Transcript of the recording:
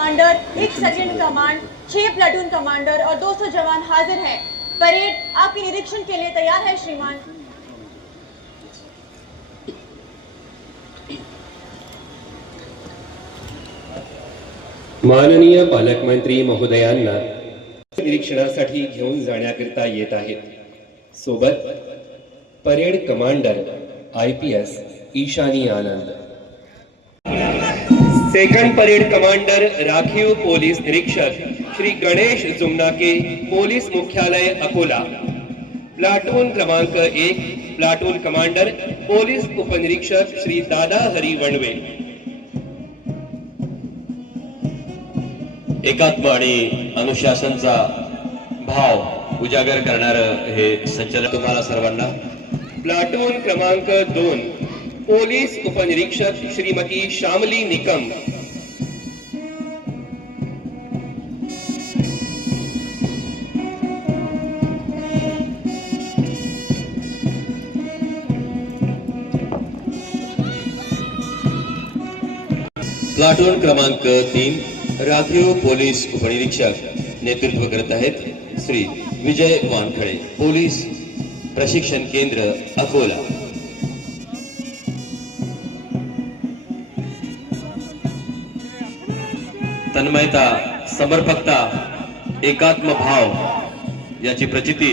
Commander, 1 second command, 6 platoon commander और 200 जवान हाजिर हैं। परेड आपके निरीक्षण के लिए तैयार है श्रीमान। माननीय पालकमंत्री महोदयांना निरीक्षणासाठी घेऊन जाण्याकरिता येत आहेत। सोबत परेड कमांडर IPS ईशानी आनंद, सेकंड परेड कमांडर राखीव पोलीस निरीक्षक श्री गणेश जुमनाके, पोलीस मुख्यालय अकोला। प्लाटून क्रमांक 1 प्लाटून कमांडर पोलीस उपनिरीक्षक श्री दादा हरी वणवे। एकात्म आणि अनुशासनचा भाव उजागर करणारं हे संचलन तुम्हाला सर्वांना। प्लाटून क्रमांक 2 पोलीस उपनिरीक्षक श्रीमती श्यामली निकम। प्लाटून क्रमांक 3 राखीव पोलीस उपनिरीक्षक नेतृत्व करत आहेत श्री विजय वानखडे, पोलीस प्रशिक्षण केंद्र अकोला। तन्मयता, समर्पकता, एकात्म भाव याची प्रचिती